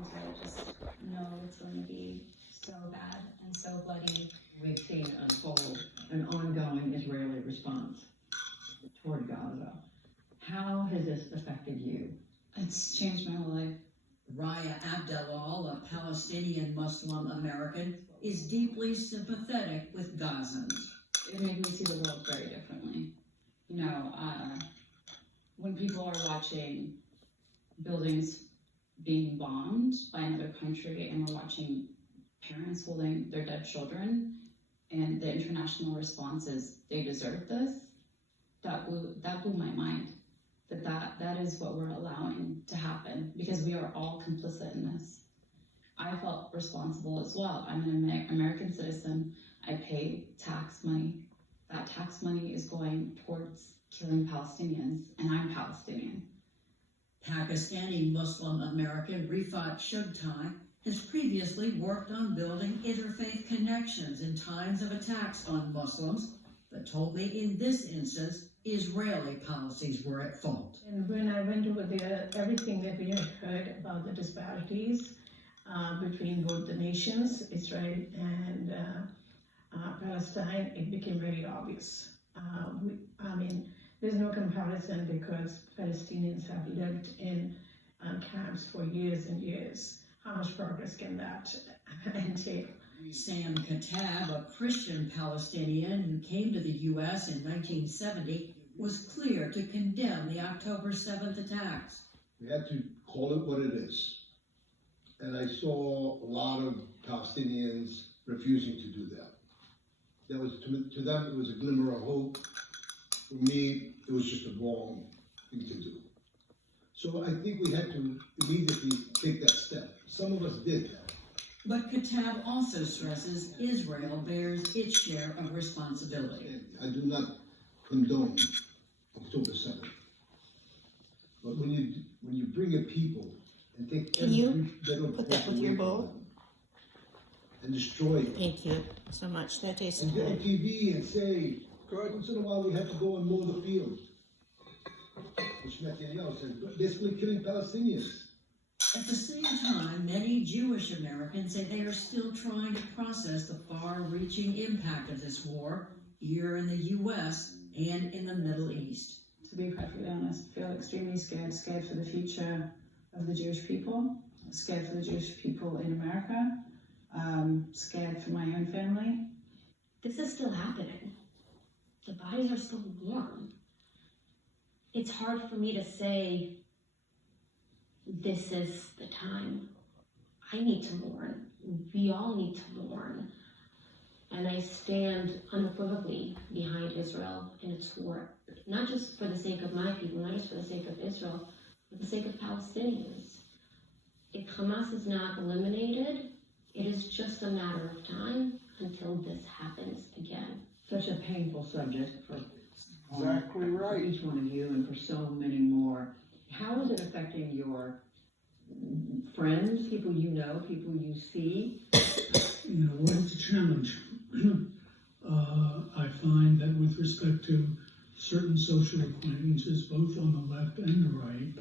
I just know it's going to be so bad and so bloody. We've seen unfold an ongoing Israeli response toward Gaza. How has this affected you? It's changed my whole life. Raya Abdelal, a Palestinian Muslim American, is deeply sympathetic with Gazans. It made me see the world very differently. You know, when people are watching buildings being bombed by another country and we're watching parents holding their dead children and the international response is, they deserve this, that blew my mind. That is what we're allowing to happen because we are all complicit in this. I felt responsible as well. I'm an American citizen. I pay tax money. That tax money is going towards killing Palestinians, and I'm Palestinian. Pakistani Muslim American Rifat Shugtai has previously worked on building interfaith connections in times of attacks on Muslims, but told me in this instance, Israeli policies were at fault. And when I went over there, everything that we had heard about the disparities between both the nations, Israel and Palestine, it became very obvious. There's no comparison because Palestinians have lived in camps for years and years. How much progress can that entail? Sam Katab, a Christian Palestinian who came to the U.S. in 1970, was clear to condemn the October 7th attacks. We had to call it what it is. And I saw a lot of Palestinians refusing to do that. That was, to them, it was a glimmer of hope. For me, it was just a wrong thing to do. So I think we had to immediately take that step. Some of us did that. But Katab also stresses Israel bears its share of responsibility. I do not condone October 7th. But when you bring a people and take Can you every put that with your bowl? and destroy it, Thank you so much. That tastes and get on good. TV and say, once in a while we have to go and mow the fields. Which Netanyahu said, basically killing Palestinians. At the same time, many Jewish Americans say they are still trying to process the far-reaching impact of this war here in the U.S. and in the Middle East. To be perfectly honest, I feel extremely scared for the future of the Jewish people, scared for the Jewish people in America, scared for my own family. This is still happening. The bodies are still warm. It's hard for me to say, this is the time. I need to mourn. We all need to mourn. And I stand unequivocally behind Israel in its war, not just for the sake of my people, not just for the sake of Israel, but for the sake of Palestinians. If Hamas is not eliminated, it is just a matter of time until this happens again. Such a painful subject for Exactly right. each one of you and for so many more. How is it affecting your friends, people you know, people you see? You know, well, it's a challenge. I find that with respect to certain social acquaintances, both on the left and the right,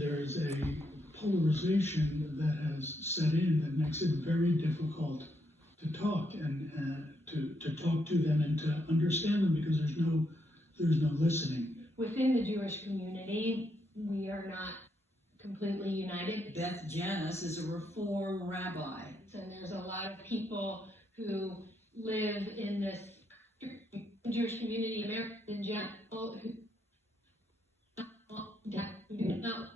there is a polarization that has set in that makes it very difficult to talk and to talk to them and to understand them because there's no listening. Within the Jewish community, we are not completely united. Beth Janis is a Reform rabbi. And there's a lot of people who live in this Jewish community, America in general, who do not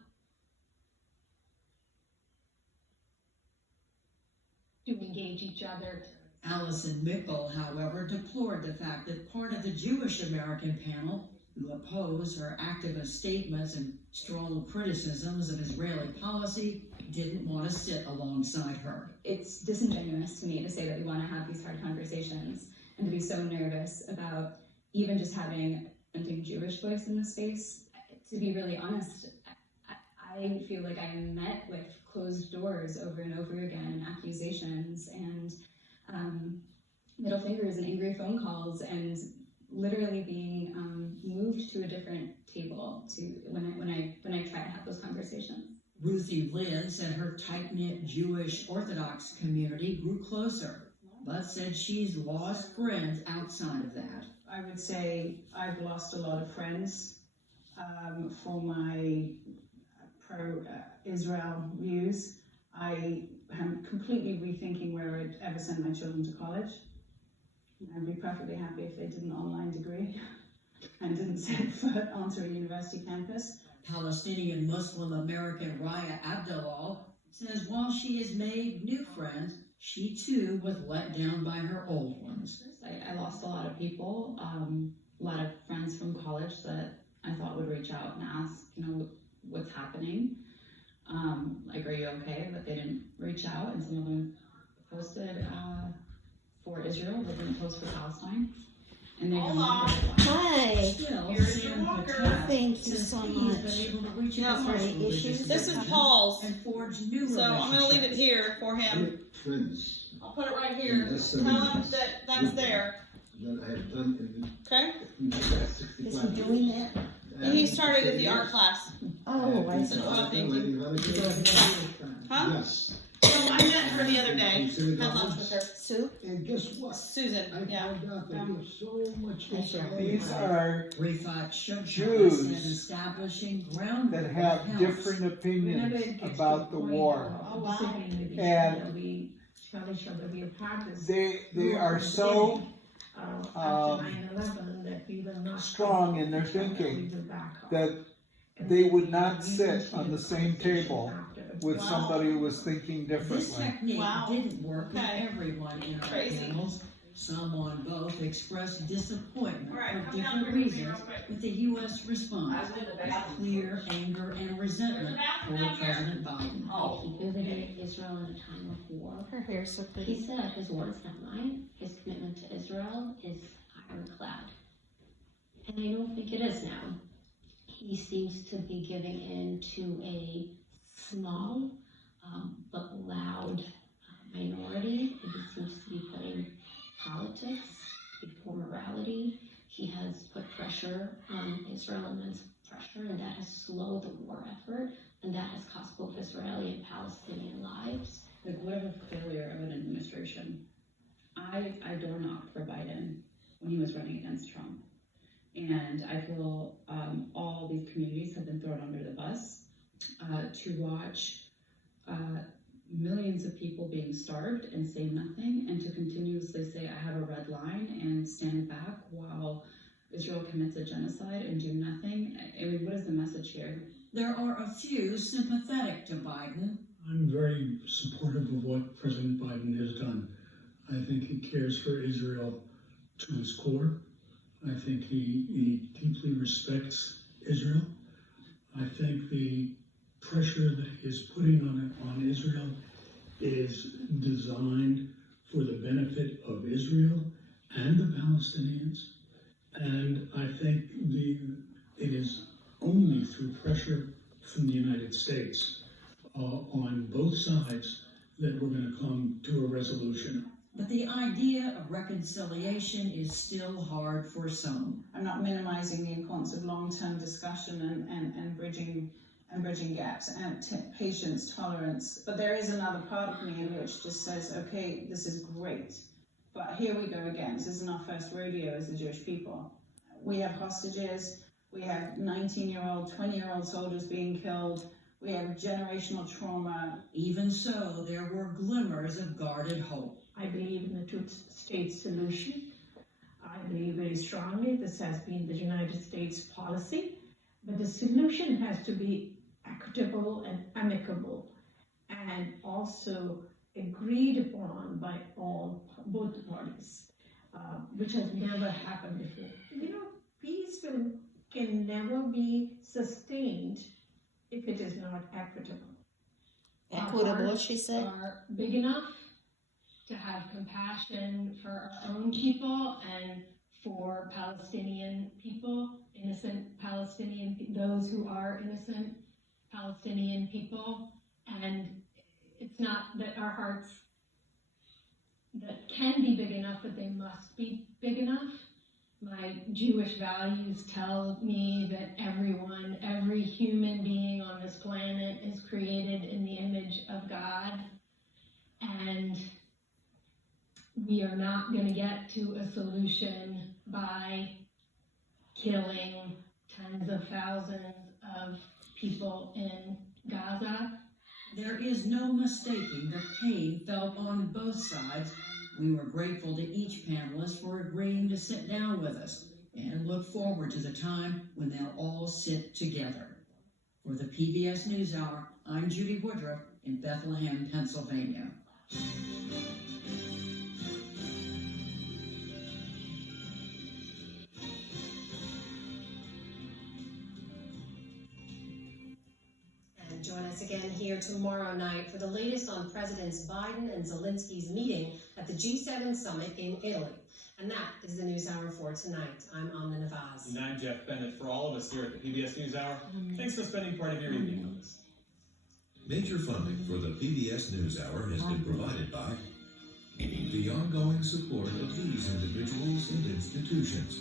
to engage each other. Allison Mickle, however, deplored the fact that part of the Jewish American panel, who opposed her activist statements and strong criticisms of Israeli policy, didn't want to sit alongside her. It's disingenuous to me to say that we want to have these hard conversations and to be so nervous about even just having a Jewish voice in this space. To be really honest, I feel like I am met with closed doors over and over again, accusations and middle fingers and angry phone calls, and literally being moved to a different table to when I try to have those conversations. Ruthie Lynn said her tight-knit Jewish Orthodox community grew closer, but said she's lost friends outside of that. I would say I've lost a lot of friends for my pro-Israel views. I am completely rethinking where I'd ever send my children to college. I'd be perfectly happy if they did an online degree and didn't set foot onto a university campus. Palestinian Muslim American Raya Abdallah says while she has made new friends, she too was let down by her old ones. I lost a lot of people, a lot of friends from college that I thought would reach out and ask, what's happening. Like, are you okay? But they didn't reach out, and some of them posted for Israel, but didn't post for Palestine. And they're Hi. Still, Here's Sam your walker. Patel Thank you says so he's much. been able to reach Got out my to social issues? religious This is discussions Paul's, and forge new so I'm gonna leave it relationships. here for him. Friends, I'll put it right here. That's Tell him that that's there, that I have done in okay? the last 65 Is he doing years. that? And he started at the art class. Oh, I It's an see. oil painting. Huh? Yes. So I met her the other day, had lunch with her. Sue? And guess what? Susan, I yeah. found out that we have so much. I sure These are Rifat Shubtai Jews said establishing groundwork that have helps. different opinions about the war. Oh, wow. And we tell each other we have had this. They are so After 9/11 that we will not. strong in their We thinking will back up. that they would not sit on the same table with Wow. somebody who was thinking This differently. technique Wow. didn't work with Okay. everyone in our Crazy. panels. Some on both expressed disappointment All right, for come down different here with me reasons real quick. with the U.S. response, with clear anger and resentment toward President Biden. He visited Israel in a time of war. Her hair's so He pretty. said his words, not mine. His commitment to Israel is ironclad. And I don't think it is now. He seems to be giving in to a small but loud minority. He seems to be putting politics before morality. He has put pressure on Israel, immense pressure, and that has slowed the war effort, and that has cost both Israeli and Palestinian lives. Like, what a failure of an administration. I door knocked for Biden when he was running against Trump. And I feel all these communities have been thrown under the bus to watch millions of people being starved and say nothing, and to continuously say, I have a red line, and stand back while Israel commits a genocide and do nothing. I mean, what is the message here? There are a few sympathetic to Biden. I'm very supportive of what President Biden has done. I think he cares for Israel to his core. I think he deeply respects Israel. I think the pressure that he is putting on Israel is designed for the benefit of Israel and the Palestinians. And I think it is only through pressure from the United States on both sides that we're going to come to a resolution. But the idea of reconciliation is still hard for some. I'm not minimizing the importance of long-term discussion and bridging gaps and patience, tolerance. But there is another part of me in which just says, okay, this is great, but here we go again. This isn't our first rodeo as the Jewish people. We have hostages. We have 19-year-old, 20-year-old soldiers being killed. We have generational trauma. Even so, there were glimmers of guarded hope. I believe in the two-state solution. I believe very strongly this has been the United States policy, but the solution has to be equitable and amicable, and also agreed upon by both parties, which has never happened before. Peace can never be sustained if it is not equitable. Equitable, she said. Are big enough to have compassion for our own people and for Palestinian people, innocent Palestinian, those who are innocent Palestinian people. And it's not that our hearts that can be big enough, but they must be big enough. my Jewish values tell me that everyone, every human being on this planet is created in the image of God. And we are not going to get to a solution by killing tens of thousands of people in Gaza. There is no mistaking the pain felt on both sides. We were grateful to each panelist for agreeing to sit down with us and look forward to the time when they'll all sit together. For the PBS NewsHour, I'm Judy Woodruff in Bethlehem, Pennsylvania. And join us again here tomorrow night for the latest on Presidents Biden and Zelensky's meeting at the G7 summit in Italy. And that is the NewsHour for tonight. I'm Amna Navaz. And I'm Jeff Bennett. For all of us here at the PBS NewsHour, thanks for spending part of your evening with us. Major funding for the PBS NewsHour has been provided by the ongoing support of these individuals and institutions,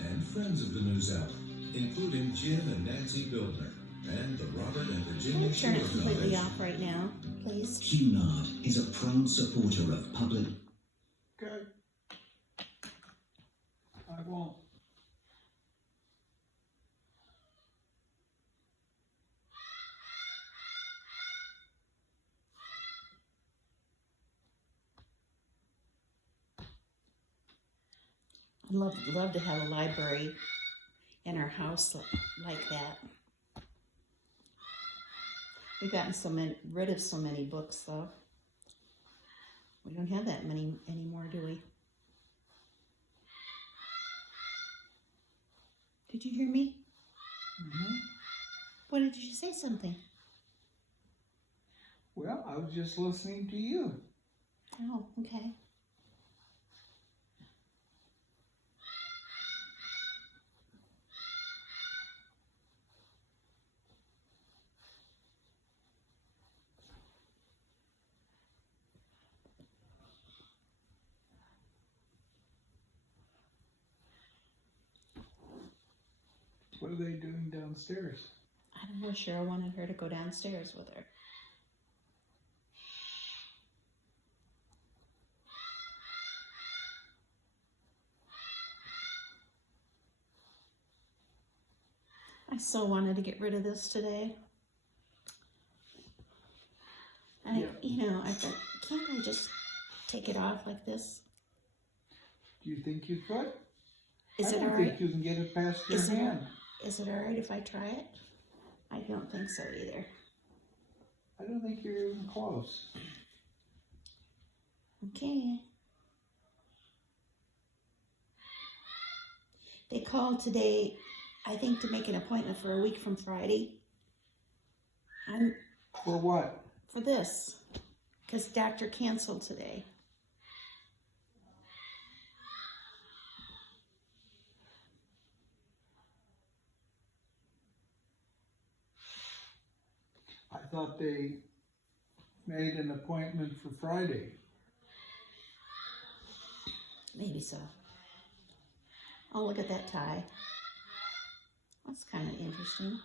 and friends of the NewsHour, including Jim and Nancy Bildner, and the Robert and Can Virginia you turn Shore it completely Foundation. off right now, please? Cunard is a proud supporter of public. Okay. I won't. I'd love to have a library in our house like that. We've gotten rid of so many books, though. We don't have that many anymore, do we? Did you hear me? Mm-hmm. What did you say? Something? Well, I was just listening to you. Oh, okay. What are they doing downstairs? I don't know. Cheryl wanted her to go downstairs with her. I so wanted to get rid of this today. And Yeah. I thought, can't I just take it off like this? Do you think you could? Is I it don't all think right? you can get it past your Is it- hand. Is it all right if I try it? I don't think so either. I don't think you're even close. Okay. They called today, I think, to make an appointment for a week from Friday. For what? For this, because doctor canceled today. I thought they made an appointment for Friday. Maybe so. Oh, look at that tie. That's kind of interesting.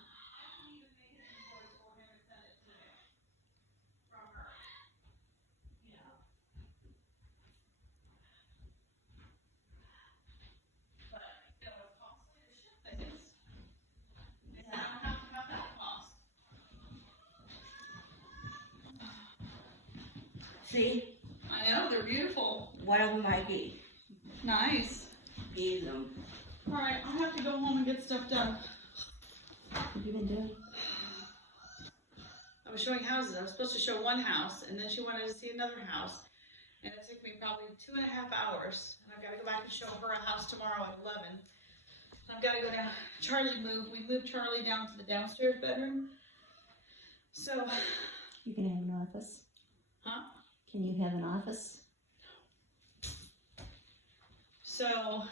See? I know, they're beautiful. One of them I gave. Nice. Gave them. Alright, I have to go home and get stuff done. What have you been doing? I was showing houses. I was supposed to show one house, and then she wanted to see another house. And it took me probably 2.5 hours. And I've got to go back and show her a house tomorrow at 11. And I've got to go down. Charlie moved. We moved Charlie down to the downstairs bedroom. So. You can have an office. Huh? Can you have an office? So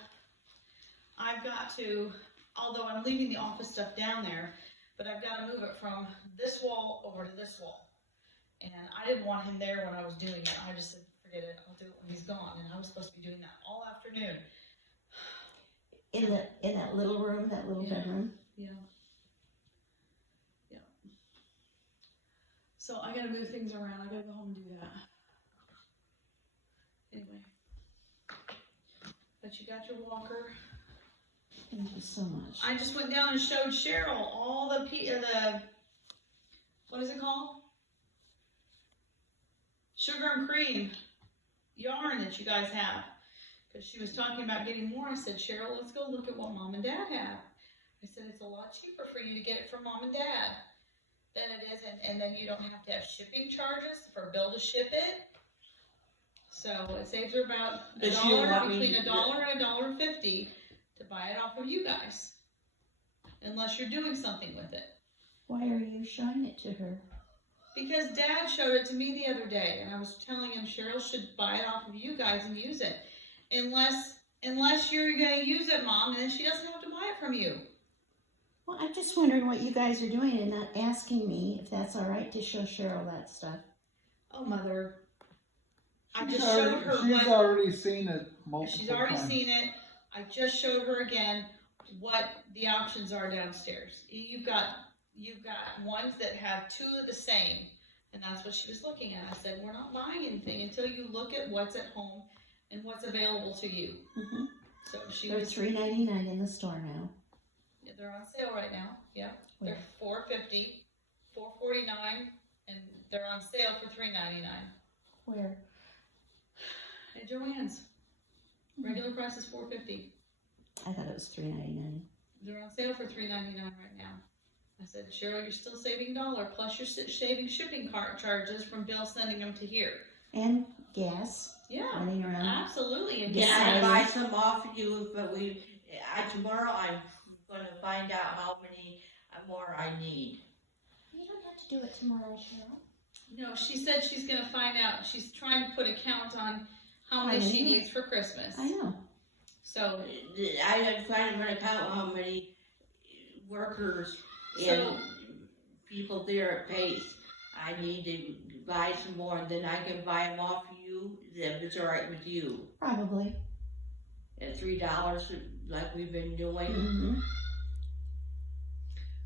I've got to, although I'm leaving the office stuff down there, but I've got to move it from this wall over to this wall. And I didn't want him there when I was doing it. I just said, forget it, I'll do it when he's gone. And I was supposed to be doing that all afternoon. In that little room, that little Yeah. bedroom. Yeah. Yeah. So I gotta move things around. I gotta go home and do that. Anyway. But you got your walker. Thank you so much. I just went down and showed Cheryl all the what is it called? Sugar and cream yarn that you guys have. Because she was talking about getting more. I said, Cheryl, let's go look at what Mom and Dad have. I said, it's a lot cheaper for you to get it from Mom and Dad than it is, and then you don't have to have shipping charges for Bill to ship it. So it saves her about Does she want $1, me between to- $1 and $1.50 to buy it off of you guys. Unless you're doing something with it. Why are you showing it to her? Because Dad showed it to me the other day, and I was telling him Cheryl should buy it off of you guys and use it. Unless you're gonna use it, Mom, and then she doesn't have to buy it from you. Well, I'm just wondering what you guys are doing and not asking me if that's all right to show Cheryl that stuff. Oh, Mother. I She's just showed already- her She's what. already seen it multiple She's already times. seen it. I just showed her again what the options are downstairs. You've got ones that have two of the same, and that's what she was looking at. I said, we're not buying anything until you look at what's at home and what's available to you. Mm-hmm. So she They're was. $3.99 in the store now. Yeah, they're on sale right now. Yeah, they're $4.50, $4.49, and they're on sale for $3.99 Where? at Joann's. Regular price is $4.50. I thought it was $3.99. They're on sale for $3.99 right now. I said, Cheryl, you're still saving $1, plus you're saving shipping cart charges from Bill sending them to here. And gas. Yeah, Running around. absolutely. And Can I gas. buy some off of you, but tomorrow I'm gonna find out how many more I need. You don't have to do it tomorrow, Cheryl. No, she said she's gonna find out. She's trying to put a count on how many I she know. needs for Christmas. I know. So I'm trying to count how many workers and So- people there at Pace. I need to buy some more, and then I can buy them off you, if it's all right with you. Probably. At $3, like we've been doing. Mm-hmm.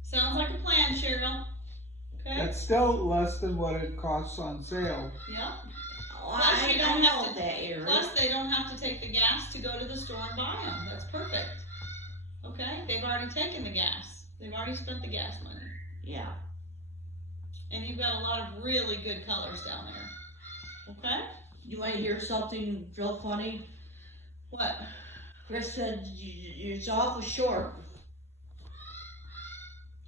sounds like a plan, Cheryl. Okay. That's still less than what it costs on sale. Yeah. Oh, Plus, I you don't know have to. that, Eric. Plus, they don't have to take the gas to go to the store and buy them. That's perfect. Okay, they've already taken the gas. They've already spent the gas money. Yeah. And you've got a lot of really good colors down there. Okay? You want to hear something real funny? What? Chris said it's awful short.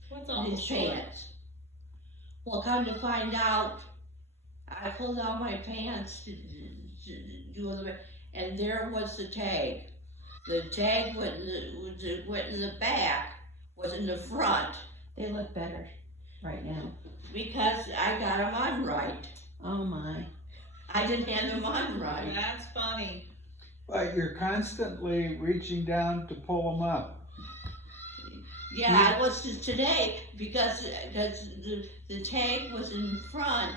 What's in awful his short? pants. Well, come to find out, I pulled out my pants to do the, and there was the tag. The tag went in the back, was in the front. They look better right now. Because I got them on right. Oh my. I didn't have them on right. That's funny. But you're constantly reaching down to pull them up. Yeah, I was today because the tag was in front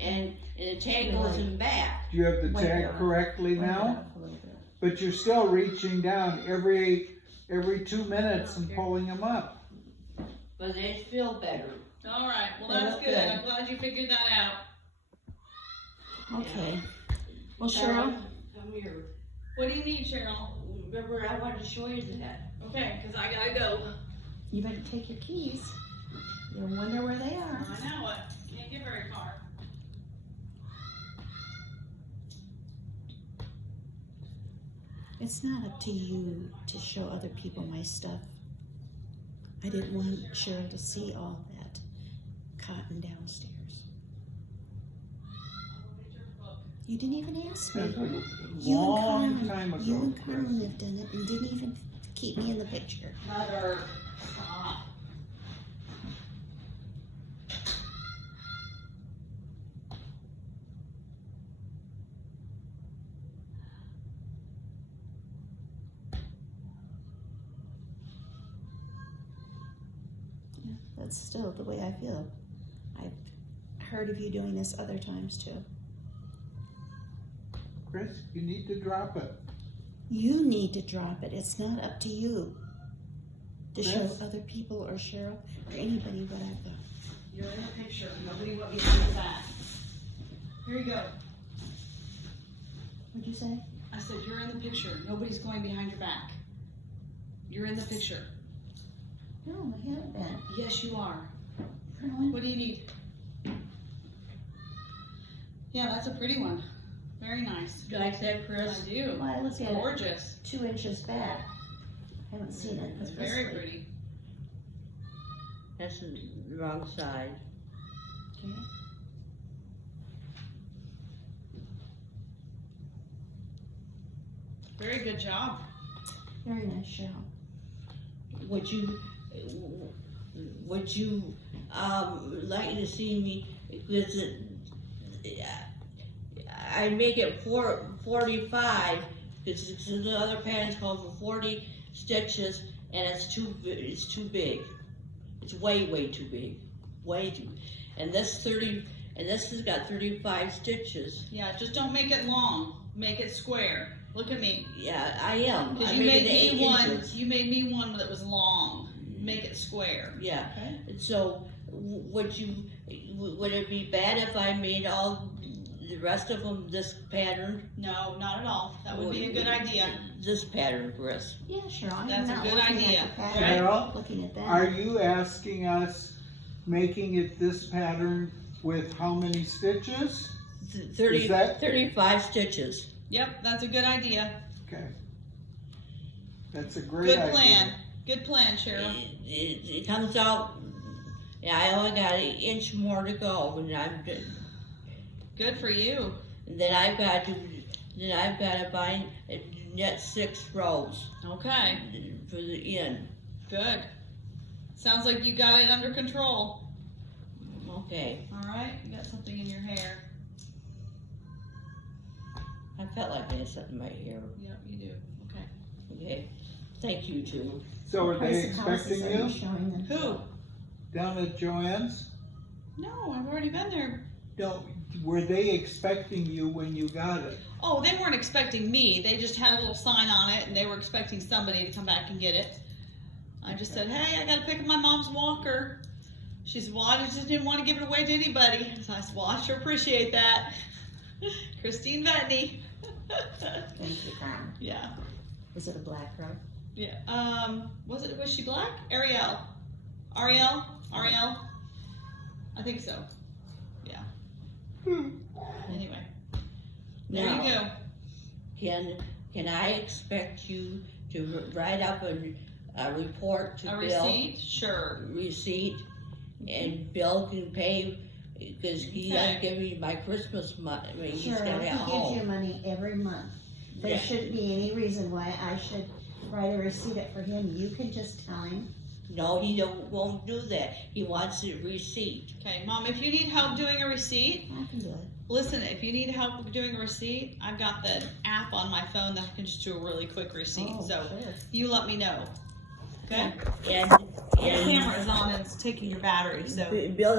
and the tag was in back. Do you have the Wait tag up. correctly Wait now? up a little bit. But you're still reaching down every 2 minutes and pulling them up. But they feel better. All right. Well, They that's look good. good. I'm glad you figured that out. Okay. Well, Cheryl, Come here. What do you need, Cheryl? Remember, I wanted to show you that. Okay, because I gotta go. you better take your keys. You'll wonder where they are. I know it. Can't get very far. It's not up to you to show other people my stuff. I didn't want Cheryl to see all that cotton downstairs. You didn't even ask me. That's a You long and time Carmen, you ago, and Carmen have done it and didn't even keep me in the picture. Mother, stop. That's still the way I feel. I've heard of you doing this other times too. Chris, you need to drop it. You need to drop it. It's not up to you to show Chris? other people or Cheryl or anybody what I've got. You're in the picture. Nobody want you to do that. Here you go. What'd you say? I said, you're in the picture. Nobody's going behind your back. You're in the picture. No, I haven't been. Yes, you are. Really? What do you need? Yeah, that's a pretty one. Very nice. You like that, Chris? I do. Well, I look at it Gorgeous. 2 inches back. Haven't seen it. It's this very way. pretty. That's the wrong side. Okay. Very good job. Very nice, Cheryl. Would you like to see me, because I make it 45, because the other pattern's called for 40 stitches, and it's too big. It's way too big, way too. And this has got 35 stitches. Yeah, just don't make it long. Make it square. Look at me. Yeah, I am. Because I you made made it me 8 one. inches. You made me one that was long. Make it square. Yeah. Okay. So would it be bad if I made all the rest of them this pattern? No, not at all. That would be a good idea. This pattern, Chris. Yeah, Cheryl. I'm That's a not good looking idea. At the pattern. Cheryl, Looking at that. are you asking us making it this pattern with how many stitches? 35 stitches. Yep, that's a good idea. Okay. That's a great Good idea. plan. Good plan, Cheryl. It comes out. Yeah, I only got an inch more to go, and Good for you. then I've got to bind net 6 rows Okay. for the end. Good. Sounds like you got it under control. Okay. All right. You got something in your hair. I felt like I had something in my hair. Yep, you do. Okay. Okay. Thank you too. So are they Price of houses expecting are you showing them. Who? down at Joanne's? No, I've already been there. No, were they expecting you when you got it? Oh, they weren't expecting me. They just had a little sign on it, and they were expecting somebody to come back and get it. I just said, hey, I got to pick up my mom's walker. She said, well, I just didn't want to give it away to anybody. So I said, well, I sure appreciate that. Christine Vetney. Thank you, Karen. Yeah. Is it a black robe? Yeah. Was she black? Ariel. I think so. Yeah. Anyway. There Now, you go. Can I expect you to write up a report to A Bill? receipt? Sure. Receipt, and Bill can pay, because he doesn't give me my Christmas money. I mean, he's Sure, got he it at gives home. you money every month. There Yeah. shouldn't be any reason why I should write a receipt up for him. You can just tell him. No, he won't do that. He wants a receipt. Okay, Mom, if you need help doing a receipt, I can do it. listen, if you need help doing a receipt, I've got the app on my phone that can just do a really quick receipt. Oh, so sure. you let me know. Okay? And The camera is on and it's taking your battery, so. Bill